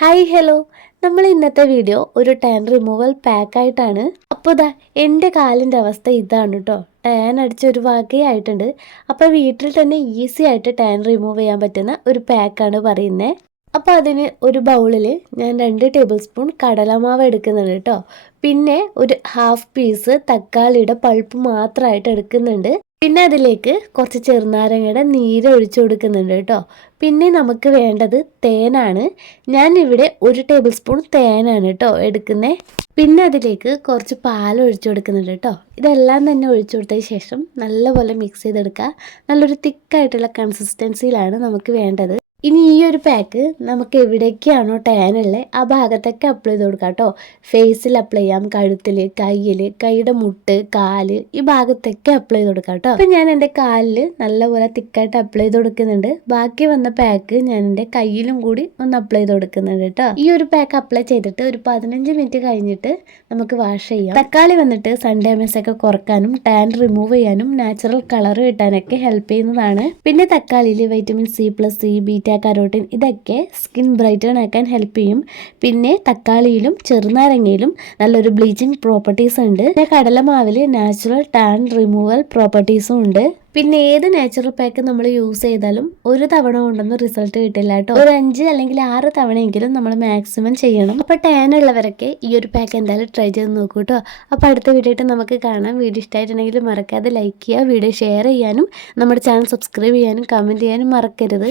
Hi hello, നമ്മൾ ഇന്നത്തെ video ഒരു ടാൻ റിമൂവൽ പാക്കായിട്ടാണ്. അപ്പോൾ ഇതാ എൻ്റെ കാലിൻ്റെ അവസ്ഥ ഇതാണ് കേട്ടോ. ടാൻ അടിച്ച ഒരു വകയായിട്ടുണ്ട്. അപ്പോൾ വീട്ടിൽ തന്നെ ഈസി ആയിട്ട് ടാൻ റിമൂവ് ചെയ്യാൻ പറ്റുന്ന ഒരു പാക്കാണ് പറയുന്നത്. അപ്പോൾ അതിന് ഒരു ബൗളിൽ ഞാൻ 2 ടേബിൾ സ്പൂൺ കടലമാവ് എടുക്കുന്നുണ്ട് കേട്ടോ. പിന്നെ ഒരു ഹാഫ് പീസ് തക്കാളിയുടെ പൾപ്പ് മാത്രമായിട്ട് എടുക്കുന്നുണ്ട്. പിന്നെ അതിലേക്ക് കുറച്ച് ചെറുനാരങ്ങയുടെ നീര് ഒഴിച്ചു കൊടുക്കുന്നുണ്ട് കേട്ടോ. പിന്നെ നമുക്ക് വേണ്ടത് തേനാണ്. ഞാൻ ഇവിടെ 1 ടേബിൾ സ്പൂൺ തേനാണ് കേട്ടോ എടുക്കുന്നത്. പിന്നെ അതിലേക്ക് കുറച്ച് പാൽ ഒഴിച്ചു കൊടുക്കുന്നുണ്ട് കേട്ടോ. ഇതെല്ലാം തന്നെ ഒഴിച്ചു കൊടുത്തതിന് ശേഷം നല്ലപോലെ മിക്സ് ചെയ്തെടുക്കുക. നല്ലൊരു തിക്കായിട്ടുള്ള കൺസിസ്റ്റൻസിയിലാണ് നമുക്ക് വേണ്ടത്. ഇനി ഈ ഒരു പാക്ക് നമുക്ക് എവിടേക്കാണോ ടാൻ ഉള്ളത് ആ ഭാഗത്തൊക്കെ അപ്ലൈ ചെയ്ത് കൊടുക്കാം കേട്ടോ. ഫേസിൽ അപ്ലൈ ചെയ്യാം, കഴുത്തിൽ, കയ്യിൽ, കൈയുടെ മുട്ട്, കാല്, ഈ ഭാഗത്തൊക്കെ അപ്ലൈ ചെയ്ത് കൊടുക്കാം കേട്ടോ. അപ്പം ഞാൻ എൻ്റെ കാലിൽ നല്ലപോലെ തിക്കായിട്ട് അപ്ലൈ ചെയ്ത് കൊടുക്കുന്നുണ്ട്. ബാക്കി വന്ന പാക്ക് ഞാൻ എൻ്റെ കയ്യിലും കൂടി ഒന്ന് അപ്ലൈ ചെയ്ത് കൊടുക്കുന്നുണ്ട് കേട്ടോ. ഈ ഒരു പാക്ക് അപ്ലൈ ചെയ്തിട്ട് ഒരു 15 മിനിറ്റ് കഴിഞ്ഞിട്ട് നമുക്ക് വാഷ് ചെയ്യാം. തക്കാളി വന്നിട്ട് സൺ ഡാമേജ് ഒക്കെ കുറക്കാനും ടാൻ റിമൂവ് ചെയ്യാനും നാച്ചുറൽ കളർ കിട്ടാനൊക്കെ ഹെൽപ്പ് ചെയ്യുന്നതാണ്. പിന്നെ തക്കാളിയിൽ വൈറ്റമിൻ C+C, ബീറ്റ കരോട്ടിൻ ഇതൊക്കെ സ്കിൻ ബ്രൈറ്റൺ ആക്കാൻ ഹെൽപ്പ് ചെയ്യും. പിന്നെ തക്കാളിയിലും ചെറുനാരങ്ങയിലും നല്ലൊരു ബ്ലീച്ചിങ് പ്രോപ്പർട്ടീസ് ഉണ്ട്. പിന്നെ കടലമാവിൽ നാച്ചുറൽ ടാൻ റിമൂവൽ പ്രോപ്പർട്ടീസും ഉണ്ട്. പിന്നെ ഏത് നാച്ചുറൽ പാക്ക് നമ്മൾ യൂസ് ചെയ്താലും ഒരു തവണ കൊണ്ടൊന്നും റിസൾട്ട് കിട്ടില്ല കേട്ടോ. ഒരു 5 അല്ലെങ്കിൽ 6 തവണയെങ്കിലും നമ്മൾ മാക്സിമം ചെയ്യണം. അപ്പോൾ ടാൻ ഉള്ളവരൊക്കെ ഈ ഒരു പാക്ക് എന്തായാലും ട്രൈ ചെയ്ത് നോക്കൂ കേട്ടോ. അപ്പോൾ അടുത്ത വീഡിയോ ആയിട്ട് നമുക്ക് കാണാം. വീഡിയോ ഇഷ്ടമായിട്ടുണ്ടെങ്കിൽ മറക്കാതെ ലൈക്ക് ചെയ്യുക, വീഡിയോ ഷെയർ ചെയ്യാനും നമ്മുടെ ചാനൽ സബ്സ്ക്രൈബ് ചെയ്യാനും കമൻറ്റ് ചെയ്യാനും മറക്കരുത്.